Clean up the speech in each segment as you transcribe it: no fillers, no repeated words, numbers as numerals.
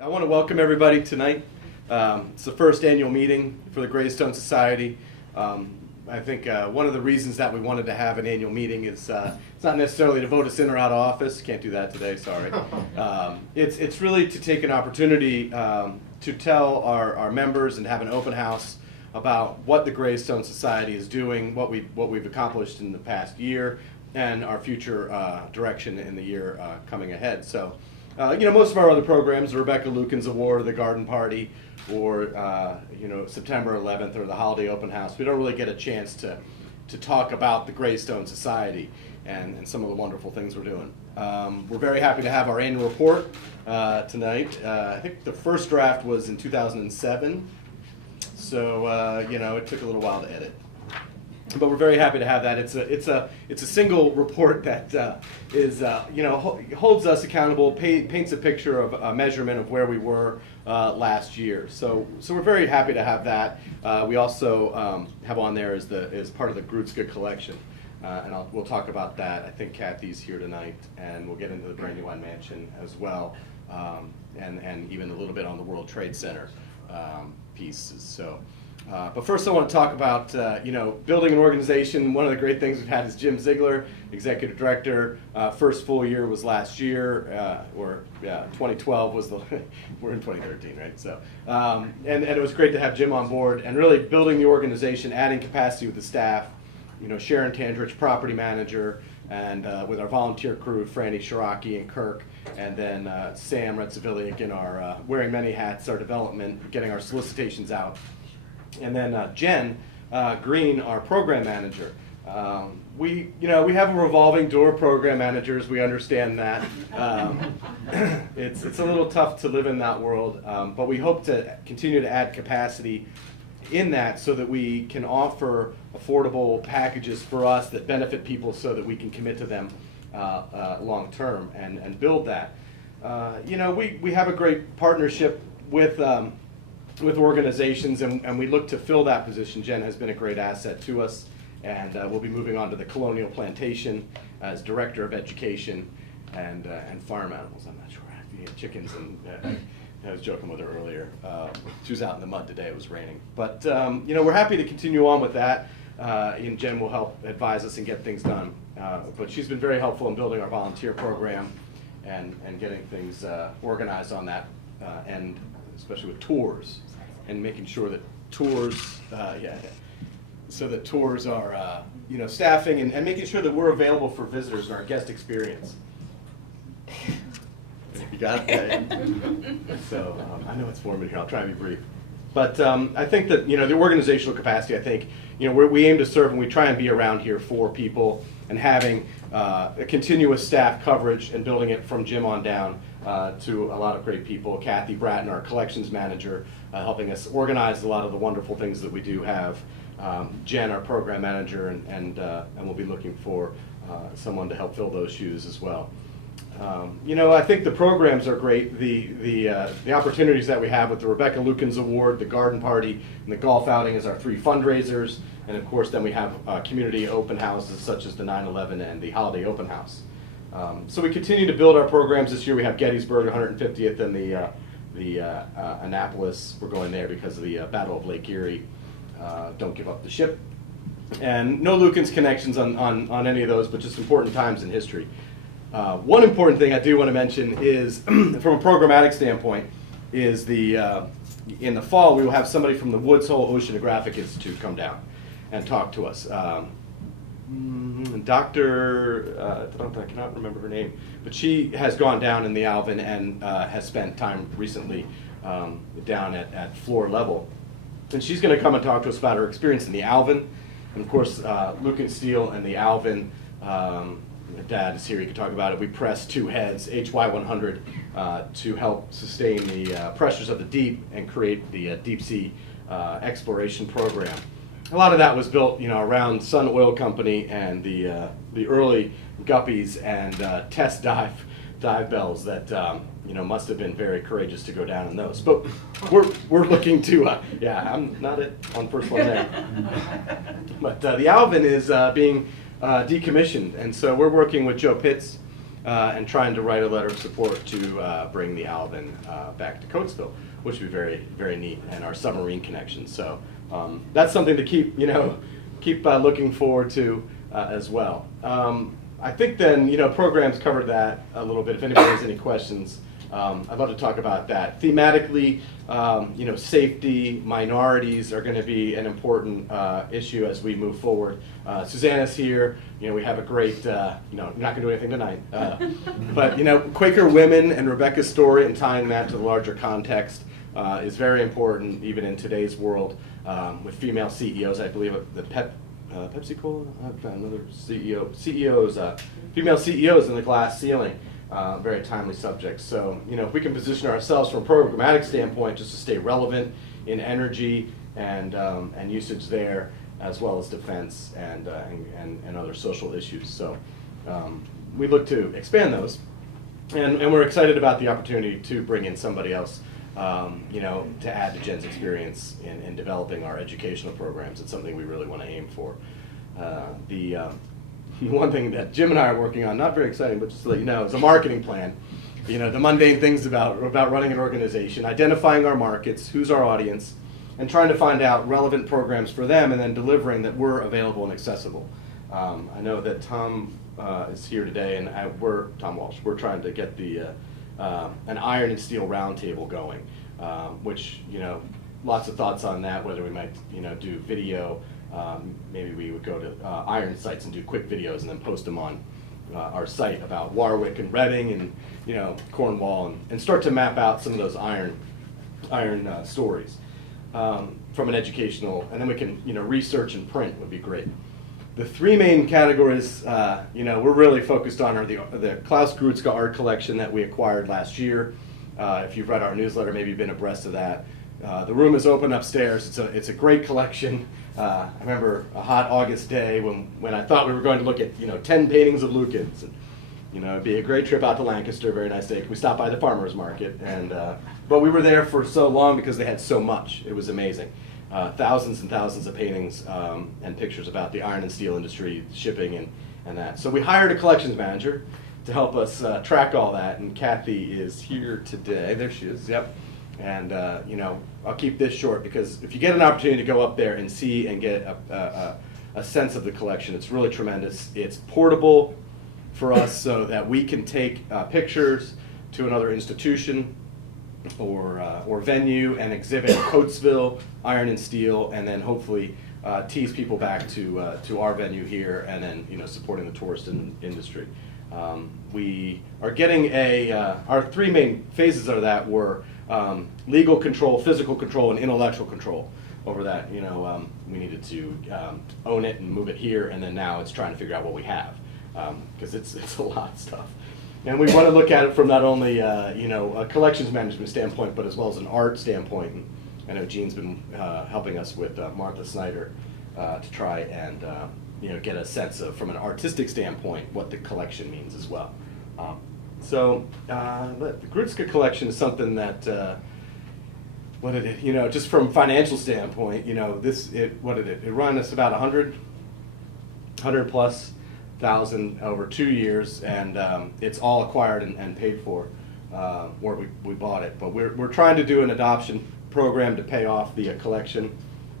I want to welcome everybody tonight. It's the first annual meeting for the Graystone Society. I think one of the reasons that we wanted to have an annual meeting is it's not necessarily to vote us in or out of office. Can't do that today, sorry. It's really to take an opportunity to tell our members and have an open house about what the Graystone Society is doing, what we've accomplished in the past year, and our future direction in the year coming ahead. So, most of our other programs, the Rebecca Lukens Award, the Garden Party, or September 11th or the Holiday Open House, we don't really get a chance to talk about the Graystone Society and some of the wonderful things we're doing. We're very happy to have our annual report tonight. I think the first draft was in 2007, so it took a little while to edit. But we're very happy to have that. It's a single report that holds us accountable, paints a picture of a measurement of where we were last year. So we're very happy to have that. We also have on there as part of the Grutska collection, and we'll talk about that. I think Kathy's here tonight, and we'll get into the Brandywine Mansion as well, and even a little bit on the World Trade Center pieces. So. But first I want to talk about, building an organization. One of the great things we've had is Jim Ziegler, Executive Director. First full year was last year, 2012 was we're in 2013, right? So, and it was great to have Jim on board and really building the organization, adding capacity with the staff. Sharon Tandrich, Property Manager, and with our volunteer crew, Franny Shiraki and Kirk, and then Sam Retzaviliak in our wearing many hats, our development, getting our solicitations out. And then Jen Green, our program manager. We have a revolving door program managers. We understand that. It's a little tough to live in that world, but we hope to continue to add capacity in that so that we can offer affordable packages for us that benefit people so that we can commit to them long term and build that. We have a great partnership with organizations, and we look to fill that position. Jen has been a great asset to us, and we'll be moving on to the Colonial Plantation as Director of Education and farm animals. I'm not sure. Chickens, and I was joking with her earlier. She was out in the mud today. It was raining. But, we're happy to continue on with that, and Jen will help advise us and get things done. But she's been very helpful in building our volunteer program and getting things organized on that end, especially with tours, and making sure that tours, so that tours are, staffing and making sure that we're available for visitors and our guest experience. You got it? So I know it's formative here. I'll try to be brief. But I think that, the organizational capacity, I think, we aim to serve and we try and be around here for people and having a continuous staff coverage and building it from Jim on down to a lot of great people. Kathy Bratton, our collections manager, helping us organize a lot of the wonderful things that we do have. Jen, our program manager, and we'll be looking for someone to help fill those shoes as well. I think the programs are great. The opportunities that we have with the Rebecca Lukens Award, the Garden Party, and the Golf Outing as our 3 fundraisers. And of course, then we have community open houses such as the 9/11 and the Holiday Open House. So we continue to build our programs this year. We have Gettysburg 150th and the Annapolis. We're going there because of the Battle of Lake Erie. Don't give up the ship. And no Lukens connections on any of those, but just important times in history. One important thing I do want to mention is, from a programmatic standpoint, is in the fall we will have somebody from the Woods Hole Oceanographic Institute come down and talk to us. Dr. I cannot remember her name, but she has gone down in the Alvin and has spent time recently down at floor level. And she's going to come and talk to us about her experience in the Alvin. And of course, Lucan Steel and the Alvin, Dad is here, he could talk about it. We pressed 2 heads, HY100, to help sustain the pressures of the deep and create the deep sea exploration program. A lot of that was built, around Sun Oil Company and the early guppies and test dive bells that must have been very courageous to go down in those. But we're looking to I'm not on first one there. But the Alvin is being decommissioned, and so we're working with Joe Pitts and trying to write a letter of support to bring the Alvin back to Coatesville, which would be very, very neat, and our submarine connection. So that's something to keep, keep looking forward to as well. I think then, programs covered that a little bit. If anybody has any questions, I'd love to talk about that. Thematically, safety, minorities are going to be an important issue as we move forward. Susanna's here. We have a great, you're not going to do anything tonight. But, Quaker women and Rebecca's story and tying that to the larger context is very important, even in today's world, with female CEOs. I believe the Pepsi Cola, I've got another CEOs, female CEOs in the glass ceiling. Very timely subject. So, if we can position ourselves from a programmatic standpoint just to stay relevant in energy and usage there, as well as defense and other social issues. So, we look to expand those, and we're excited about the opportunity to bring in somebody else, to add to Jen's experience in developing our educational programs. It's something we really want to aim for. One thing that Jim and I are working on, not very exciting, but just to let you know, is a marketing plan. The mundane things about running an organization, identifying our markets, who's our audience, and trying to find out relevant programs for them, and then delivering that we're available and accessible. I know that Tom is here today, and Tom Walsh. We're trying to get an iron and steel roundtable going, which lots of thoughts on that. Whether we might do video. Maybe we would go to iron sites and do quick videos and then post them on our site about Warwick and Reading and Cornwall, and start to map out some of those iron stories from an educational, and then we can research and print would be great. The three main categories we're really focused on are the Klaus Grutzka art collection that we acquired last year. If you've read our newsletter, maybe you've been abreast of that. The room is open upstairs. It's a great collection. I remember a hot August day when I thought we were going to look at 10 paintings of Lukens. And, it'd be a great trip out to Lancaster. Very nice day. We stopped by the farmers market, but we were there for so long because they had so much. It was amazing. Thousands and thousands of paintings and pictures about the iron and steel industry, shipping and that. So we hired a collections manager to help us track all that. And Kathy is here today. There she is. Yep. And I'll keep this short because if you get an opportunity to go up there and see and get a sense of the collection, it's really tremendous. It's portable for us so that we can take pictures to another institution or venue and exhibit Coatesville, iron and steel, and then hopefully tease people back to our venue here, and then supporting the tourist industry. We are getting our three main phases of that were legal control, physical control, and intellectual control over that. We needed to own it and move it here, and then now it's trying to figure out what we have, because it's a lot of stuff. And we want to look at it from not only a collections management standpoint, but as well as an art standpoint. And I know Gene's been helping us with Martha Snyder to try and get a sense of, from an artistic standpoint, what the collection means as well. So the Grutzka collection is something that, just from a financial standpoint, it run us about 100 plus thousand over 2 years, and it's all acquired and paid for where we bought it. But we're trying to do an adoption program to pay off the collection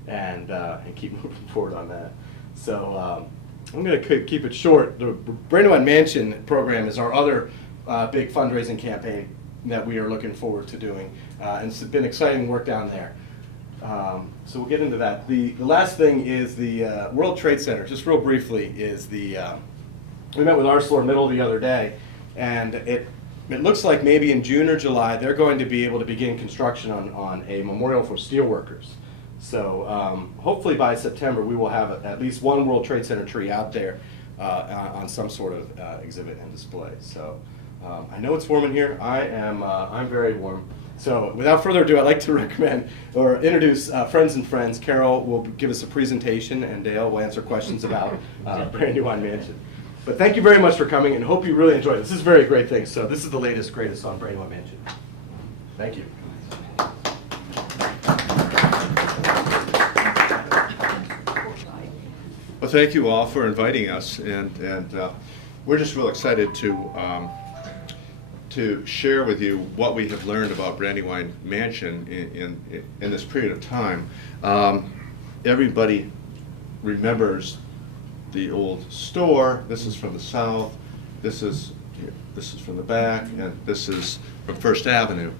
and keep moving forward on that. So I'm going to keep it short. The Brandywine Mansion program is our other big fundraising campaign that we are looking forward to doing, and it's been exciting work down there. So we'll get into that. The last thing is the World Trade Center. Just real briefly, is we met with ArcelorMittal the other day, and it looks like maybe in June or July they're going to be able to begin construction on a memorial for steelworkers. So hopefully by September we will have at least one World Trade Center tree out there on some sort of exhibit and display. So I know it's warm in here. I'm very warm. So without further ado, I'd like to recommend or introduce Friends and Friends. Carol will give us a presentation, and Dale will answer questions about Brandywine Mansion. But thank you very much for coming, and hope you really enjoyed it. This is a very great thing. So this is the latest, greatest on Brandywine Mansion. Thank you. Well, thank you all for inviting us, and we're just real excited to share with you what we have learned about Brandywine Mansion in this period of time. Everybody remembers the old store. This is from the south. This is from the back, and this is from First Avenue.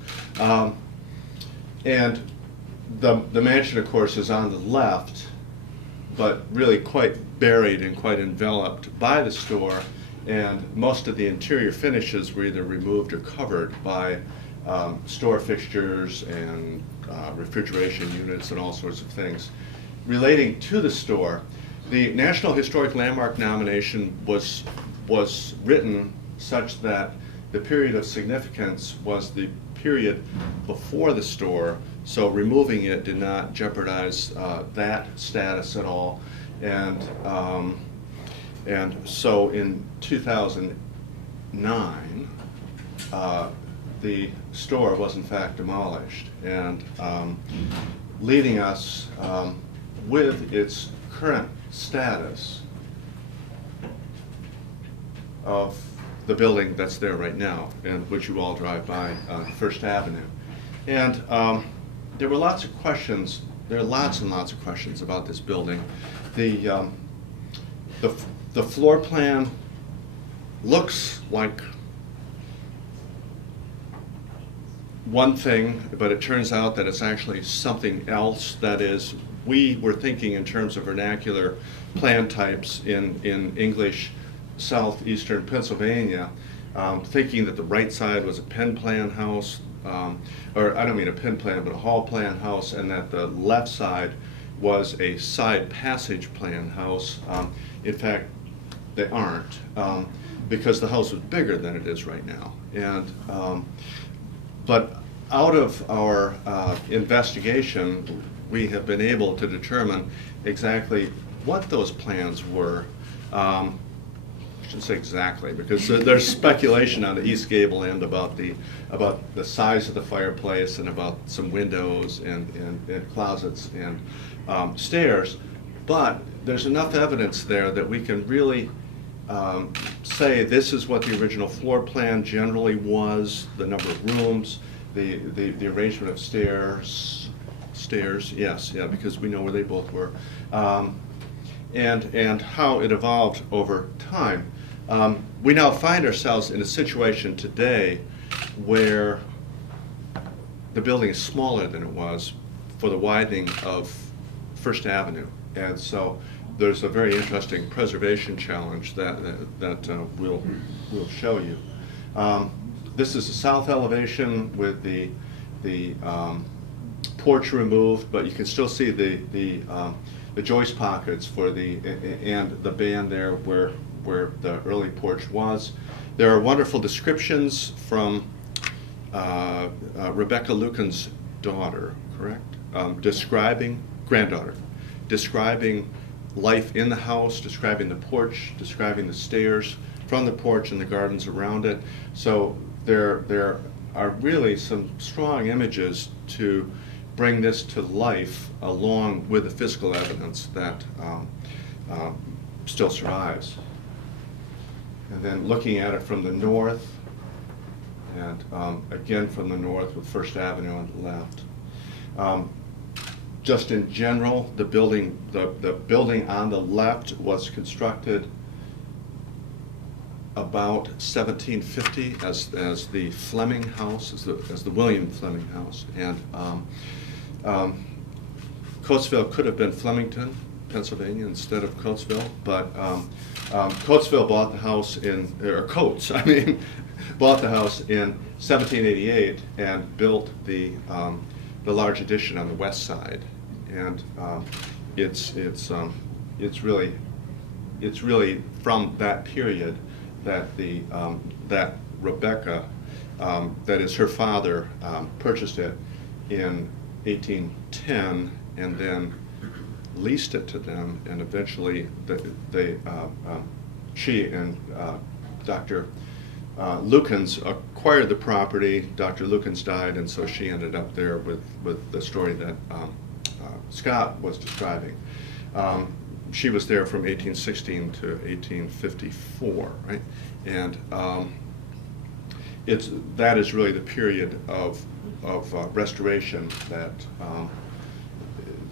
And the mansion, of course, is on the left, but really quite buried and quite enveloped by the store. And most of the interior finishes were either removed or covered by store fixtures and refrigeration units and all sorts of things. Relating to the store, the National Historic Landmark nomination was written such that the period of significance was the period before the store, so removing it did not jeopardize that status at all. And so in 2009, the store was in fact demolished, and leaving us with its current status of the building that's there right now, and which you all drive by, First Avenue. And there were lots of questions. There are lots and lots of questions about this building. The floor plan looks like one thing, but it turns out that it's actually something else. That is, we were thinking in terms of vernacular plan types in English southeastern Pennsylvania, thinking that the right side was a pen plan house, or I don't mean a pen plan, but a hall plan house, and that the left side was a side passage plan house. In fact, they aren't, because the house was bigger than it is right now. And but out of our investigation, we have been able to determine exactly what those plans were. I shouldn't say exactly, because there's speculation on the east gable end about the size of the fireplace and about some windows and closets and stairs. But there's enough evidence there that we can really say this is what the original floor plan generally was, the number of rooms, the arrangement of stairs, yes, yeah, because we know where they both were, and how it evolved over time. We now find ourselves in a situation today where the building is smaller than it was for the widening of First Avenue, and so there's a very interesting preservation challenge that we'll show you. This is the south elevation with the porch removed, but you can still see the joist pockets for and the band there where the early porch was. There are wonderful descriptions from Rebecca Lucan's daughter, correct? Granddaughter, describing life in the house, describing the porch, describing the stairs from the porch and the gardens around it. So there are really some strong images to bring this to life, along with the physical evidence that still survives. And then looking at it from the north, and again from the north with First Avenue on the left. Just in general, the building on the left was constructed about 1750 as the Fleming House, as the William Fleming House, and Coatesville could have been Flemington, Pennsylvania, instead of Coatesville, but Coatesville bought the house bought the house in 1788 and built the large addition on the west side, and it's really from that period that that Rebecca, that is her father, purchased it in 1810 and then leased it to them, and eventually she and Dr. Lukens acquired the property. Dr. Lukens died, and so she ended up there with the story that Scott was describing. she was there from 1816 to 1854, right? And that is really the period of restoration that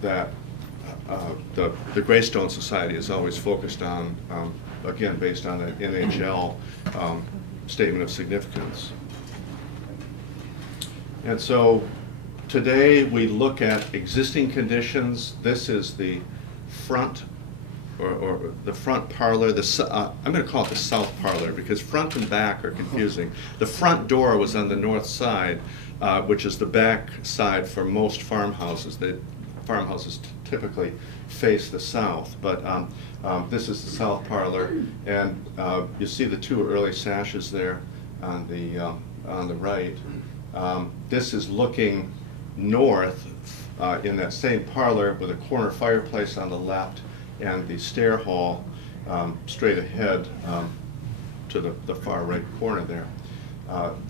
the Graystone Society is always focused on, again, based on the NHL statement of significance. And so today we look at existing conditions. This is the front or the front parlor. I'm going to call it the south parlor because front and back are confusing. The front door was on the north side, which is the back side for most farmhouses. The farmhouses typically face the south, but this is the south parlor, and you see the two early sashes there on the right. This is looking north in that same parlor with a corner fireplace on the left and the stair hall straight ahead to the far right corner there.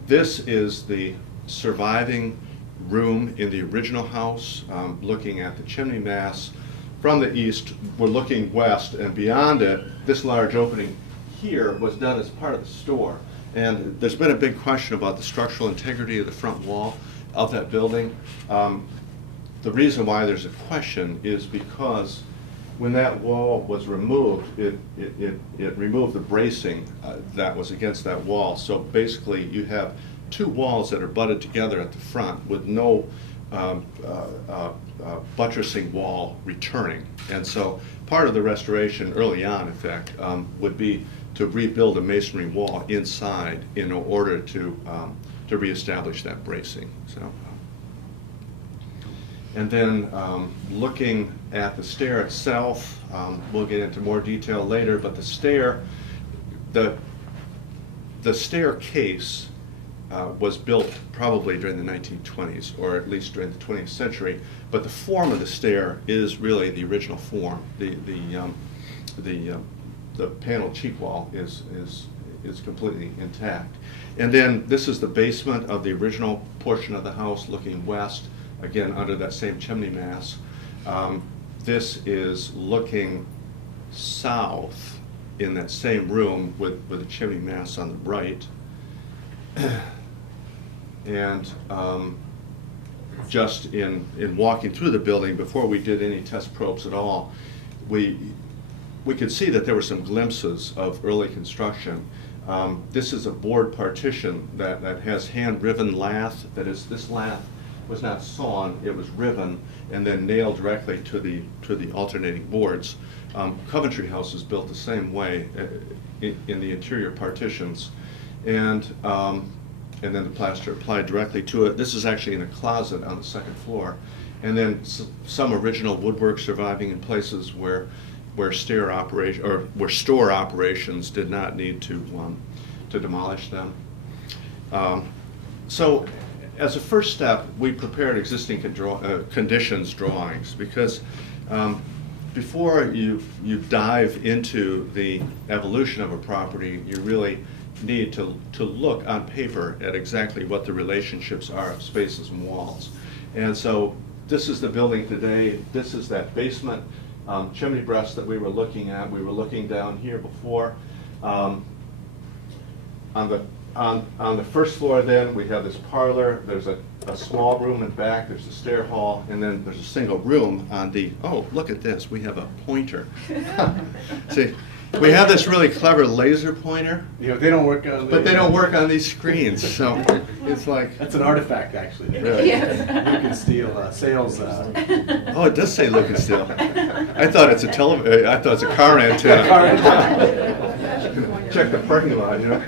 This is the surviving room in the original house, looking at the chimney mass. From the east, we're looking west, and beyond it, this large opening here was done as part of the store. And there's been a big question about the structural integrity of the front wall of that building. The reason why there's a question is because when that wall was removed, it removed the bracing that was against that wall. So basically, you have two walls that are butted together at the front with no buttressing wall returning. And so part of the restoration early on, in fact, would be to rebuild a masonry wall inside in order to reestablish that bracing. So, and then looking at the stair itself, we'll get into more detail later, but the staircase was built probably during the 1920s, or at least during the 20th century. But the form of the stair is really the original form. The paneled cheek wall is completely intact. And then this is the basement of the original portion of the house, looking west, again under that same chimney mass. This is looking south in that same room with the chimney mass on the right. And just in walking through the building, before we did any test probes at all, we could see that there were some glimpses of early construction. This is a board partition that has hand-riven lath. That is, this lath was not sawn; it was riven and then nailed directly to the alternating boards. Coventry House is built the same way in the interior partitions, and then the plaster applied directly to it. This is actually in a closet on the second floor, and then some original woodwork surviving in places where store operations did not need to demolish them. So, as a first step, we prepared existing conditions drawings because before you dive into the evolution of a property, you really need to look on paper at exactly what the relationships are of spaces and walls. And so this is the building today. This is that basement chimney breast that we were looking at. We were looking down here before. On the first floor then, we have this parlor. There's a small room in back. There's a stair hall. And then there's a single room on the, oh, look at this. We have a pointer. See, we have this really clever laser pointer. You know, they don't work on. But they don't work on these screens, so it's like. That's an artifact, actually. Really? Yes. Lucas Steel sales. Oh, it does say Lucas Steel. I thought it's I thought it's a car antenna. Car antenna. Check the parking lot, you know.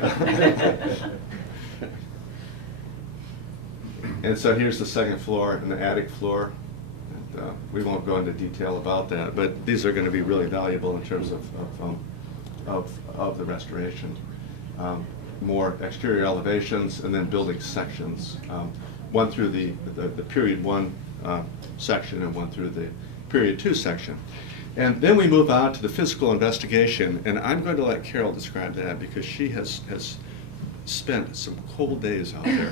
And so here's the second floor and the attic floor. And, we won't go into detail about that, but these are going to be really valuable in terms of the restoration. More exterior elevations and then building sections. One through the period 1 section and one through the period 2 section. And then we move on to the physical investigation, and I'm going to let Carol describe that because she has spent some cold days out there.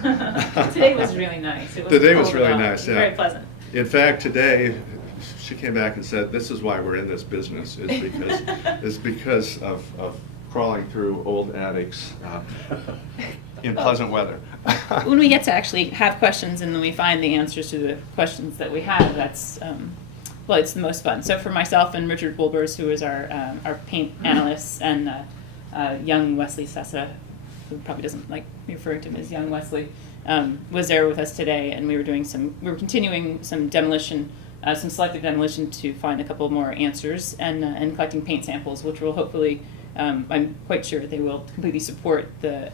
Today was really nice. Today was really nice, yeah. Very pleasant. In fact, today she came back and said, this is why we're in this business, is because of crawling through old attics in pleasant weather. When we get to actually have questions and then we find the answers to the questions that we have, that's, well, it's the most fun. So for myself and Richard Wolbers, who is our paint analyst, and young Wesley Sessa, who probably doesn't like me referring to him as young Wesley, was there with us today, and we were continuing some demolition, some selective demolition to find a couple more answers, and collecting paint samples, which will hopefully, I'm quite sure they will completely support the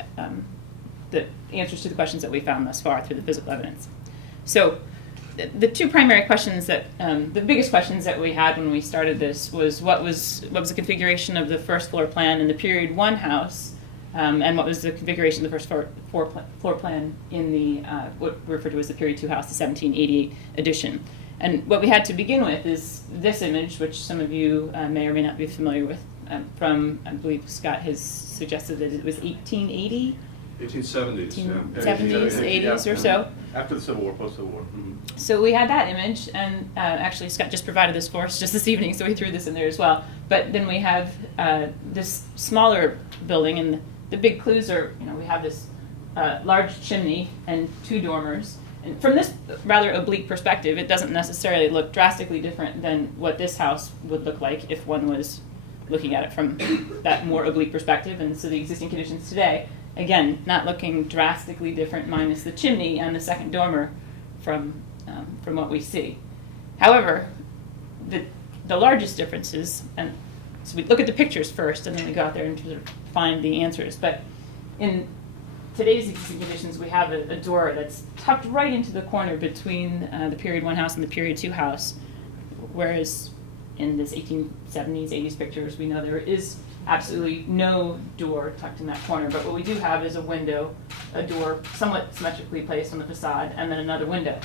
answers to the questions that we found thus far through the physical evidence. So the two primary questions that, the biggest questions that we had when we started this was what was the configuration of the first floor plan in the period 1 house, and what was the configuration of the first floor plan in the, what we refer to as the period 2 house, the 1788 edition. And what we had to begin with is this image, which some of you may or may not be familiar with, from, I believe Scott has suggested that it was 1880? 1870s, yeah. 70s, 80s or so. After the Civil War, post-Civil War. Mm-hmm. So we had that image, and actually Scott just provided this for us just this evening, so he threw this in there as well. But then we have this smaller building, and the big clues are, we have this large chimney and 2 dormers. And from this rather oblique perspective, it doesn't necessarily look drastically different than what this house would look like if one was looking at it from that more oblique perspective. And so the existing conditions today, again, not looking drastically different, minus the chimney and the second dormer from what we see. However, the largest differences, and so we look at the pictures first, and then we go out there and sort of find the answers. But in today's existing conditions, we have a door that's tucked right into the corner between the period 1 house and the period 2 house, whereas in this 1870s, 80s pictures, we know there is absolutely no door tucked in that corner. But what we do have is a window, a door somewhat symmetrically placed on the facade, and then another window.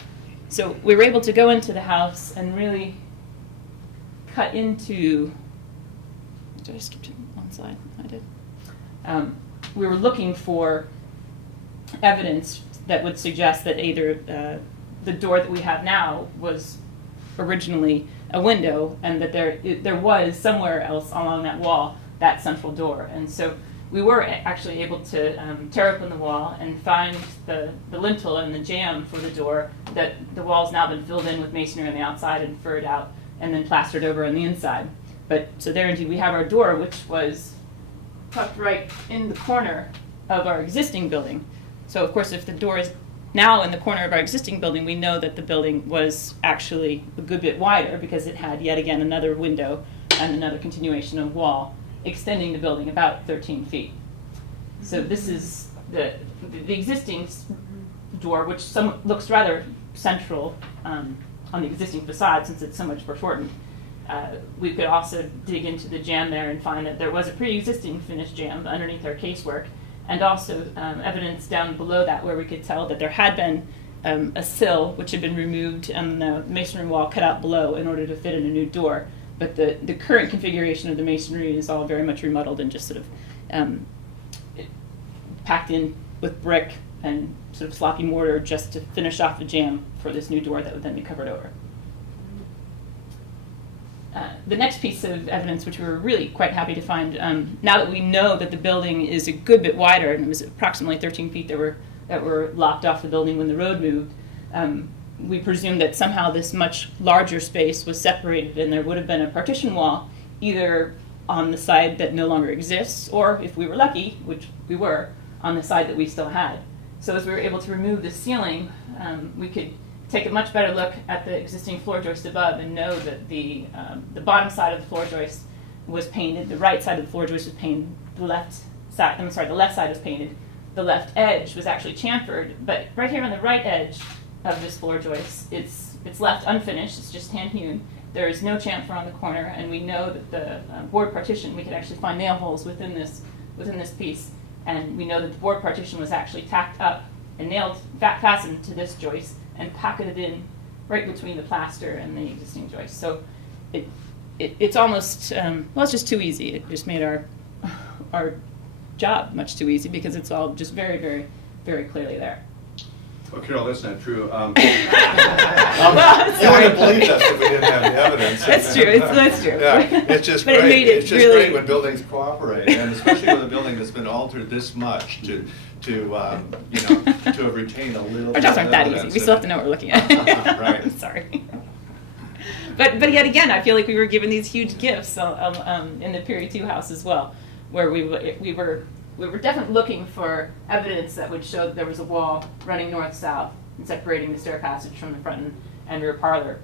So we were able to go into the house and really cut into, did I skip to one slide? I did. We were looking for evidence that would suggest that either the door that we have now was originally a window, and that there was somewhere else along that wall that central door. And so we were actually able to tear open the wall and find the lintel and the jamb for the door, that the wall's now been filled in with masonry on the outside and furred out and then plastered over on the inside. But so there indeed we have our door, which was tucked right in the corner of our existing building. So of course if the door is now in the corner of our existing building, we know that the building was actually a good bit wider because it had yet again another window and another continuation of wall extending the building about 13 feet. So this is the existing door, which looks rather central on the existing facade since it's so much foreshortened. We could also dig into the jamb there and find that there was a pre-existing finished jamb underneath our casework, and also evidence down below that where we could tell that there had been a sill which had been removed and the masonry wall cut out below in order to fit in a new door. But the current configuration of the masonry is all very much remodeled and just sort of packed in with brick and sort of sloppy mortar just to finish off the jamb for this new door that would then be covered over. The next piece of evidence, which we were really quite happy to find, now that we know that the building is a good bit wider, and it was approximately 13 feet that were lopped off the building when the road moved, we presume that somehow this much larger space was separated and there would have been a partition wall either on the side that no longer exists, or if we were lucky, which we were, on the side that we still had. So as we were able to remove the ceiling, we could take a much better look at the existing floor joist above and know that the bottom side of the floor joist was painted, the right side of the floor joist was painted, the left side was painted, the left edge was actually chamfered, but right here on the right edge of this floor joist, it's left unfinished, it's just hand hewn. There is no chamfer on the corner, and we know that the board partition, we could actually find nail holes within this piece, and we know that the board partition was actually tacked up and nailed, fastened to this joist, and pocketed in right between the plaster and the existing joist. So it's almost, well, it's just too easy. It just made our job much too easy because it's all just very, very, very clearly there. Okay, Carol, that's not true. You wouldn't believe us if we didn't have the evidence. That's true. That's true. Yeah, it's just But it great. made it It's just really- great when buildings cooperate, and especially with a building that's been altered this much to have retained a little. Our jobs aren't that easy. evidence We still have to know what we're looking at. Right. Sorry. But yet again, I feel like we were given these huge gifts in the Period 2 house as well, where we were definitely looking for evidence that would show that there was a wall running north-south and separating the stair passage from the front and rear parlor.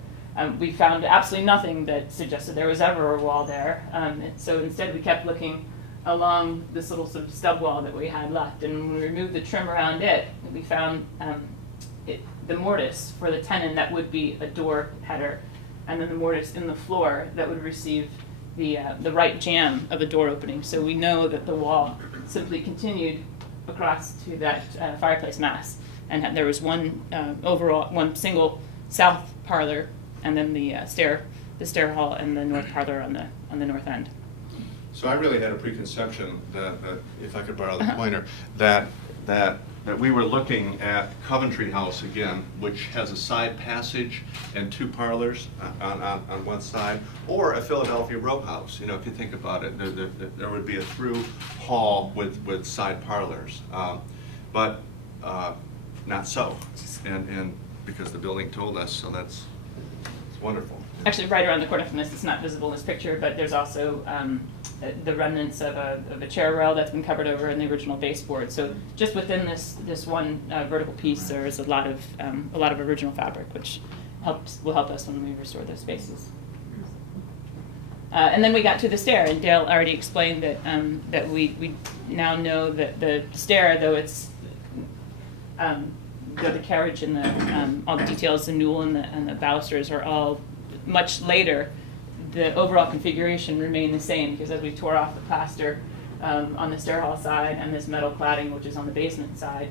We found absolutely nothing that suggested there was ever a wall there. So instead, we kept looking along this little sort of stub wall that we had left, and when we removed the trim around it, we found the mortise for the tenon that would be a door header, and then the mortise in the floor that would receive the right jamb of a door opening. So we know that the wall simply continued across to that fireplace mass, and there was one single south parlor, and then the stair hall and the north parlor on the north end. So I really had a preconception that if I could borrow the pointer, that we were looking at Coventry House again, which has a side passage and 2 parlors on one side, or a Philadelphia row house. You know, if you think about it, there would be a through hall with side parlors, but not so, and because the building told us, so it's wonderful. Actually, right around the corner from this, it's not visible in this picture, but there's also the remnants of a chair rail that's been covered over in the original baseboard. So just within this one vertical piece, there is a lot of original fabric, which will help us when we restore those spaces. And then we got to the stair, and Dale already explained that we now know that the stair, though it's the carriage and all the details, the newel and the balusters are all much later. The overall configuration remained the same, because as we tore off the plaster on the stair hall side and this metal cladding, which is on the basement side,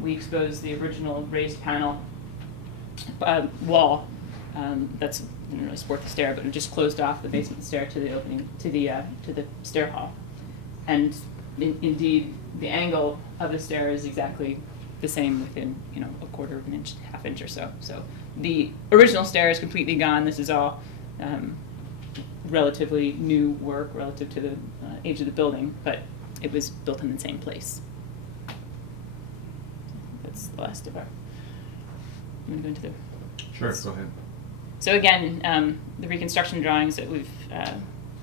we exposed the original raised panel wall that's didn't really support the stair, but it just closed off the basement stair to the opening to the stair hall. And indeed, the angle of the stair is exactly the same within a quarter of an inch, half inch or so. So the original stair is completely gone. This is all relatively new work relative to the age of the building, but it was built in the same place. That's the last of our. I'm going to go into the. Sure, go ahead. So again, the reconstruction drawings that we've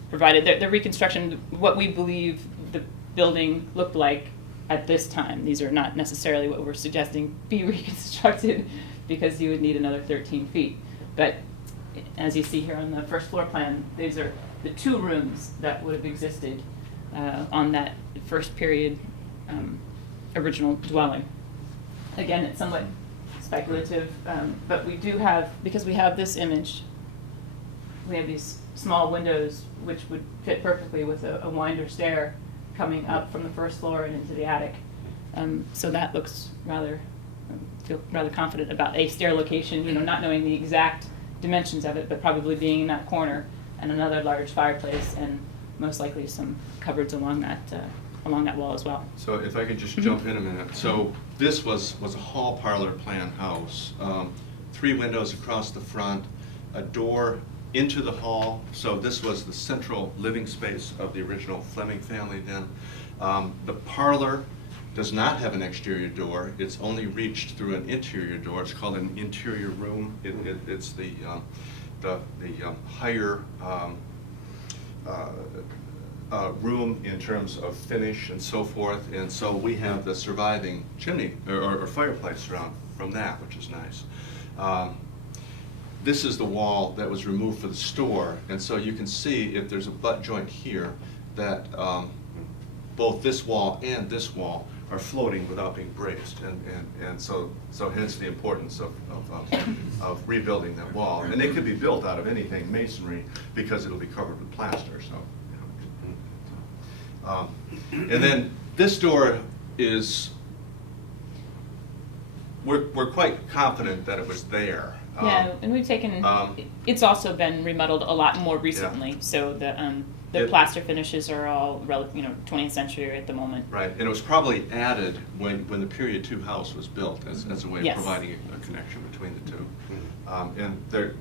provided, the reconstruction, what we believe the building looked like at this time. These are not necessarily what we're suggesting be reconstructed, because you would need another 13 feet. But as you see here on the first floor plan, these are the 2 rooms that would have existed on that first period original dwelling. Again, it's somewhat speculative, but we do have, because we have this image, we have these small windows which would fit perfectly with a winder stair coming up from the first floor and into the attic. So that looks rather, feel rather confident about a stair location, not knowing the exact dimensions of it, but probably being in that corner, and another large fireplace, and most likely some cupboards along that wall as well. So if I could just jump in a minute. So this was a hall parlor plan house. 3 windows across the front, a door into the hall. So this was the central living space of the original Fleming family then. The parlor does not have an exterior door. It's only reached through an interior door. It's called an interior room. It's the higher room in terms of finish and so forth, and so we have the surviving chimney or fireplace around from that, which is nice. This is the wall that was removed for the store, and so you can see if there's a butt joint here that both this wall and this wall are floating without being braced, and so hence the importance of rebuilding that wall. And it could be built out of anything masonry because it'll be covered with plaster. So. And then this door is, we're quite confident that it was there. Yeah, and we've taken, it's also been remodeled a lot more recently. Yeah. So The It- plaster finishes are all 20th century at the moment. Right, and it was probably added when the Period 2 house was built as a way of Yes. providing a connection between the two. And there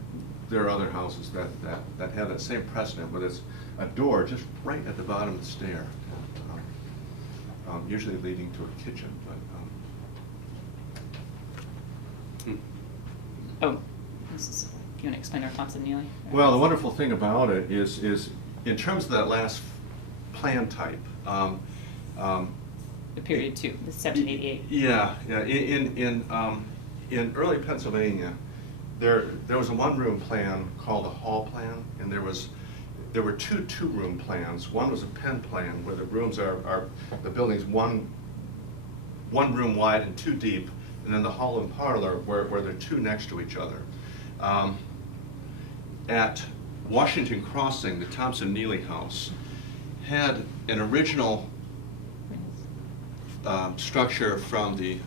are other houses that have that same precedent, where there's a door just right at the bottom of the stair, usually leading to a kitchen, but. Oh, you want to explain our thoughts on Neely? Well, the wonderful thing about it is in terms of that last plan type. The period 2, the 1788. Yeah. In early Pennsylvania, there was a one-room plan called a hall plan, and there were two-room plans. One was a pen plan, where the rooms are the building's one room wide and 2 deep, and then the hall and parlor where they're 2 next to each other. At Washington Crossing, the Thompson-Neely house had an original structure from the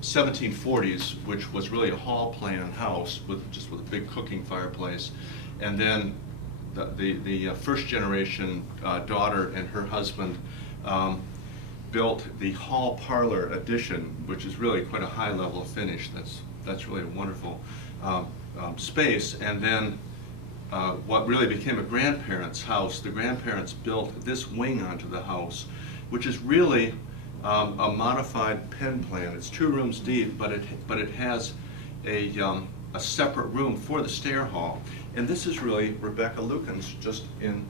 1740s, which was really a hall plan house with a big cooking fireplace, and then the first generation daughter and her husband built the hall parlor addition, which is really quite a high level of finish. That's really a wonderful space. And then what really became a grandparents' house, the grandparents built this wing onto the house, which is really a modified pen plan. It's 2 rooms deep, but it has a separate room for the stair hall. And this is really Rebecca Lucan's, just in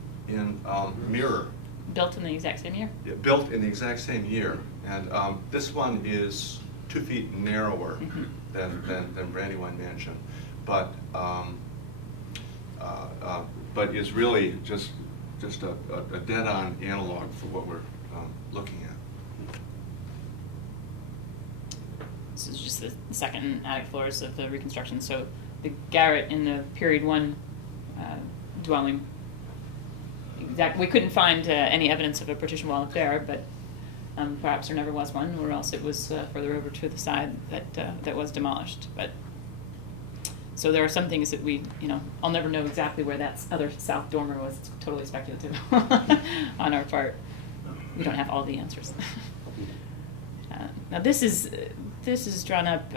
mirror. Built in the exact same year? Built in the exact same year. And this one is 2 feet narrower than Brandywine Mansion, but is really just a dead-on analog for what we're looking at. This is just the second and attic floors of the reconstruction. So the garret in the period 1 dwelling, we couldn't find any evidence of a partition wall up there, but perhaps there never was one, or else it was further over to the side that was demolished. But so there are some things that I'll never know exactly where that other south dormer was. It's totally speculative on our part. We don't have all the answers. Now this is drawn up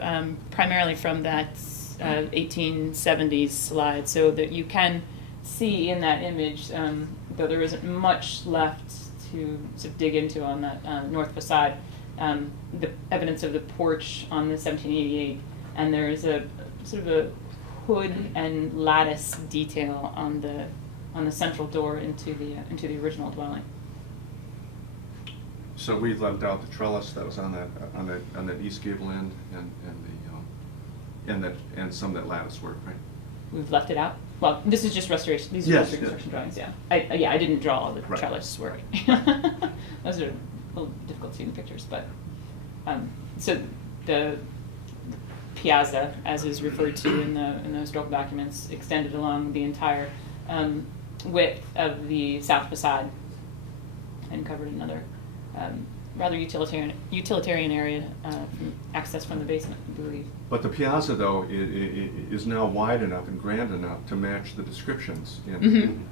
primarily from that 1870s slide, so that you can see in that image, though there isn't much left to sort of dig into on that north facade, the evidence of the porch on the 1788, and there is a sort of a hood and lattice detail on the central door into the original dwelling. So we left out the trellis that was on that east gable end, and some of that lattice work, right? We've left it out? Well, this is just restoration. These are Yes, just reconstruction drawings, yeah. yeah. I didn't draw all the Right. trellis work. Those are a little difficult to see in the pictures, but, so the piazza, as is referred to in the historical documents, extended along the entire width of the south facade and covered another rather utilitarian area access from the basement, I believe. But the piazza, though, is now wide enough and grand enough to match the descriptions in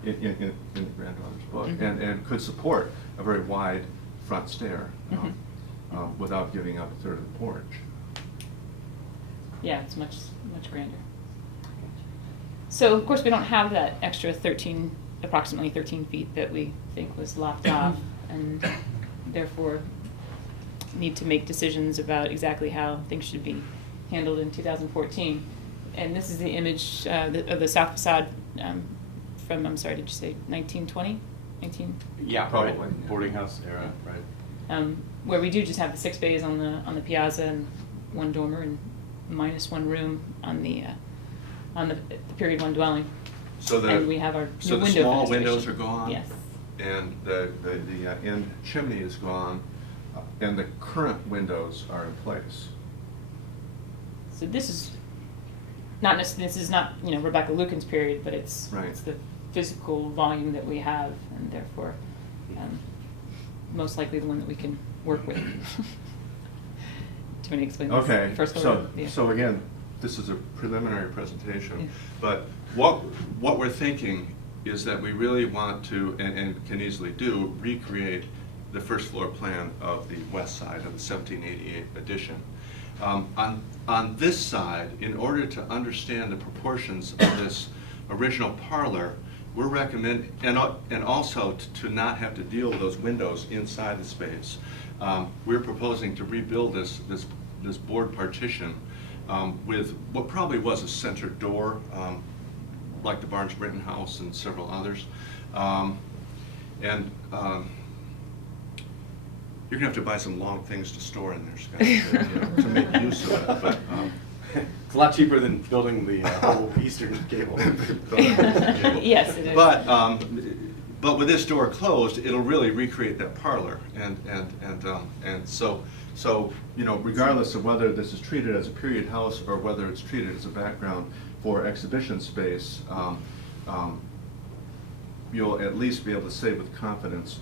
the granddaughter's book, and could support a very wide front stair without giving up a third of the porch. Yeah, it's much grander. So of course we don't have that extra approximately 13 feet that we think was lopped off, and therefore need to make decisions about exactly how things should be handled in 2014. And this is the image of the south facade from, I'm sorry, did you say 1920? Yeah, Probably. right. Boarding house era, right. Where we do just have the 6 bays on the piazza and 1 dormer and minus 1 room on the period 1 dwelling. And we have our so new the window small fenestration. windows are gone. Yes. And the end chimney is gone, and the current windows are in place. So this is not Rebecca Lucan's period, but it's the physical volume that we have, and therefore most likely the one that we can work with. Do you want to explain this Okay, first? so again, this is a preliminary presentation, Yeah. but what we're thinking is that we really want to, and can easily do, recreate the first floor plan of the west side of the 1788 addition. On this side, in order to understand the proportions of this original parlor, we're recommending, and also to not have to deal with those windows inside the space, we're proposing to rebuild this board partition with what probably was a center door, like the Barnes Britton House and several others. You're gonna have to buy some long things to store in there, Scott, to make use of it. But It's a lot cheaper than building the whole eastern gable. Yes, it is. But with this door closed, it'll really recreate that parlor, and so regardless of whether this is treated as a period house or whether it's treated as a background for exhibition space, you'll at least be able to say with confidence,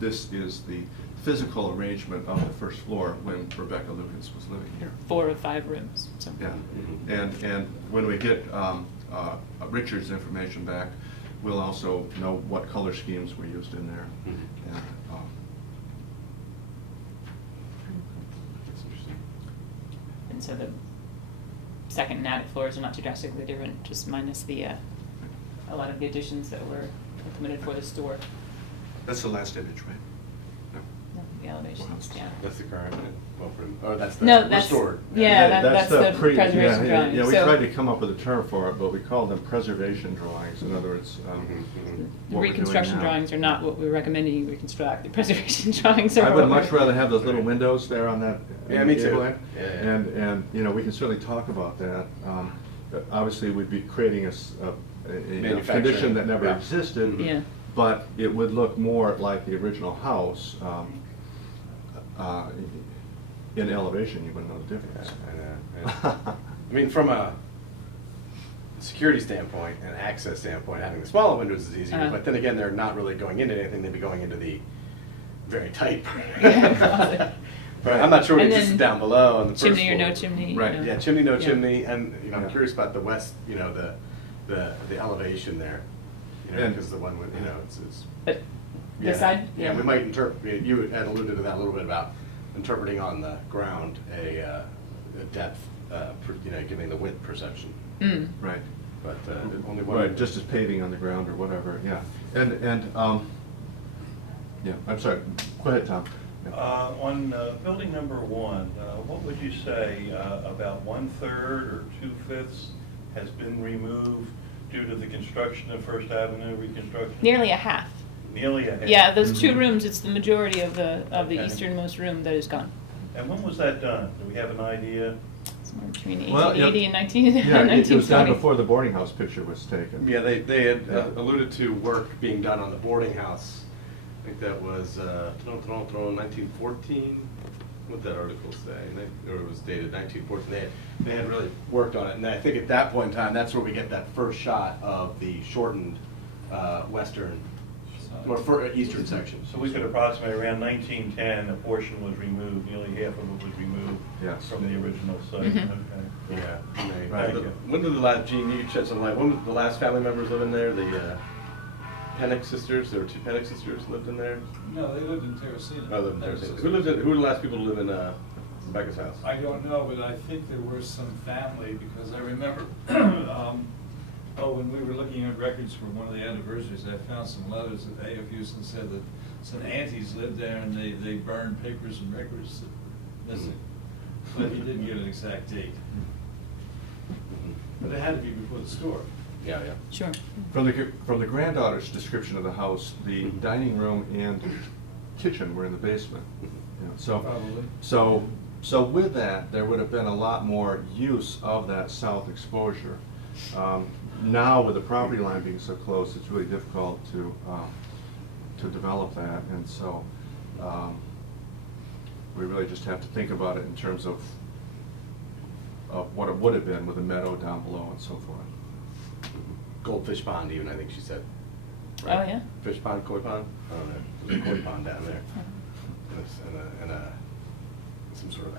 this is the physical arrangement of the first floor when Rebecca Lucas was living here. 4 or 5 rooms. So. Yeah, and when we get Richard's information back, we'll also know what color schemes were used in there. Mm-hmm. And, That's interesting. And so the second and attic floors are not too drastically different, just minus the a lot of the additions that were implemented for the store. that's the last image, right? No. No, the elevations, yeah. That's the current, that's the No, that's restored. yeah, that's the preservation yeah, drawing. Yeah, we So- tried to come up with a term for it, but we called them preservation drawings. In other words, The what we're doing reconstruction now. drawings are not what we're recommending you reconstruct. The preservation drawings are. I would what much we're- rather have those little windows there on that. Yeah, me too. gable end. Yeah. And we can certainly talk about that. Obviously, we'd be creating a Manufacturing. condition that never Yeah. existed. Yeah. But it would look more like the original house. In elevation, you wouldn't know the difference. I mean, from a security standpoint and access standpoint, having the smaller windows is easier, but then again, they're not really going into anything, they'd be going into the very tight. Yeah. But I'm not sure what And exists then down below on the first chimney or floor. no chimney. Right, you know. Yeah, chimney, no Yeah. chimney, and I'm Yeah. curious about the west, the elevation there, And- because the one with, it's. But Yeah, this side. yeah, we might interpret, you had alluded to that a little bit about interpreting on the ground a depth, giving the width perception, Mm. Right. but only one. Right, just as paving on the ground or whatever, yeah. Yeah, I'm sorry, go ahead, Tom. Yeah. On building number 1, what would you say about 1/3 or 2/5 has been removed due to the construction of First Avenue reconstruction? Nearly a half. Nearly a half. Yeah, those 2 rooms. It's the majority of the Okay. easternmost room that is gone. And when was that done? Do we have an idea? Somewhere between Well, 1880 yeah. and 19, Yeah, it was done 1920. before the boarding house picture was taken. Yeah, they had Yeah. alluded to work being done on the boarding house. I think that was 1914. What did that article say? Or it was dated 1914. They had really worked on it, and I think at that point in time, that's where we get that first shot of the shortened western or eastern section. So we could approximate around 1910, a portion was removed, nearly half of it was removed Yes. from the original site. Mhm. Okay. Yeah. Right. When did the last, Gene, you shed some light, when did the last family members live in there? The Pennick sisters, there were 2 Pennick sisters lived in there? No, they lived in Terracina. Oh, lived in Terracina. Who were the last people to live in Rebecca's house? I don't know, but I think there was some family, because I remember, when we were looking at records for one of the anniversaries, I found some letters that A.F. Houston said that some aunties lived there and they burned papers and records that were missing. But he didn't give an exact date. But it had to be before the store. Yeah, yeah. Sure. From the granddaughter's description of the house, the dining room and kitchen were in the basement. You know, Probably. So with that, there would have been a lot more use of that south exposure. Now, with the property line being so close, it's really difficult to develop that, and so we really just have to think about it in terms of what it would have been with a meadow down below and so forth. Goldfish pond even, I think she said. Oh, yeah? Fish pond, koi pond? I don't know. There's a koi pond down there. And some sort of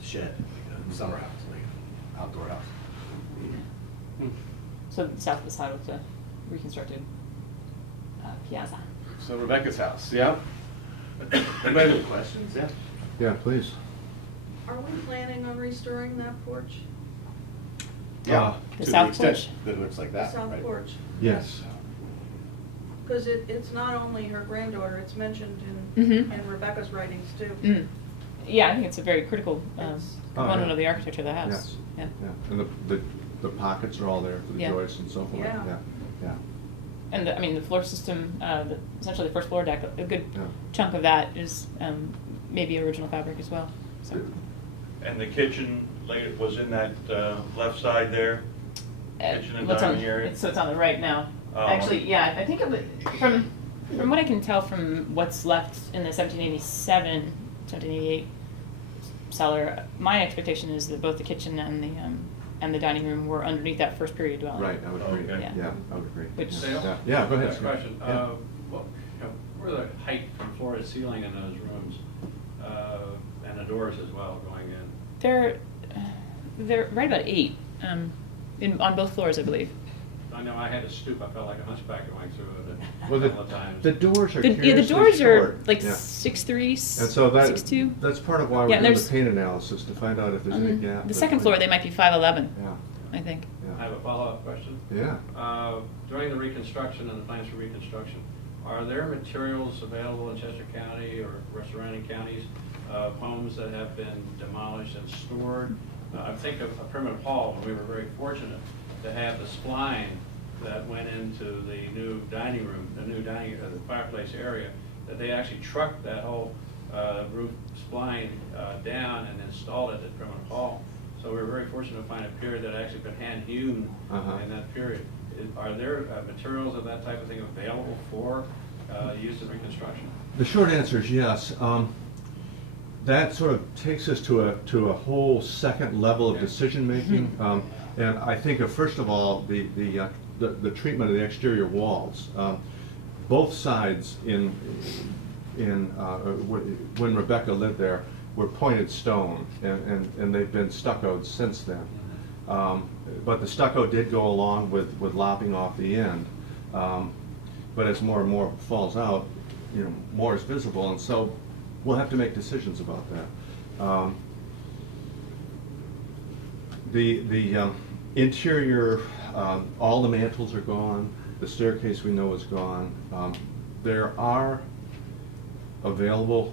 shed, like a summer house, like an outdoor house. So the south of the side was reconstructed. piazza. So Rebecca's house, yeah? Anybody have any questions? Yeah. Yeah, please. Are we planning on restoring that porch, Yeah. The To south extent porch? that it looks like the that, south right? porch? Yes. Because it's not only her granddaughter, it's mentioned Mhm. in Rebecca's writings too. Mm. Yeah, I think it's a very critical It's- component yeah. of the architecture of the house. Yes. Yeah. Yeah, and the pockets are all there for the Yeah. joists and so forth. Yeah. Yeah. And the, I mean, the floor system, essentially the first floor deck, a good Yeah. chunk of that is maybe original fabric as well. So. And the kitchen was in that left side there? Kitchen and What's on- dining area? So it's on the right now. Oh. Actually, yeah, I think it was, from what I can tell from what's left in the 1787, 1788 cellar, my expectation is that both the kitchen and the dining room were underneath that first period dwelling. Right, I would agree. Okay. Yeah. Yeah, I would agree. Which- Yeah. Dale? Yeah, go ahead. Next question. Yeah. What, what are the height from floor to ceiling in those rooms? And the doors as well going in? They're right about 8 on both floors, I believe. I know I had to stoop, I felt like a hunchback going through it Well, a couple of times. the doors are The curiously doors are short. like Yeah. 6'3", And so that, 6'2". that's part of why Yeah, we're and doing the there's- paint analysis, to find out if there's any gap. The second floor, they might be 5'11", Yeah, I think. I have a follow-up question. yeah. During the reconstruction and the plans for reconstruction, are there materials available in Chester County or surrounding counties of homes that have been demolished and stored? I think of a primitive hall, and we were very fortunate to have the spline that went into the new dining room, the fireplace area, that they actually trucked that whole roof spline down and installed it at primitive hall. So we were very fortunate to find a period that had actually been hand-hewn in that period. Are there materials of that type of thing available for use in reconstruction? The short answer is yes. That sort of takes us to a whole second level of decision-making. And I think of, first of all, the treatment of the exterior walls. Both sides when Rebecca lived there were pointed stone, and they've been stuccoed since then. But the stucco did go along with lopping off the end. But as more and more falls out, more is visible, and so we'll have to make decisions about that. The interior, all the mantels are gone. The staircase we know is gone. There are available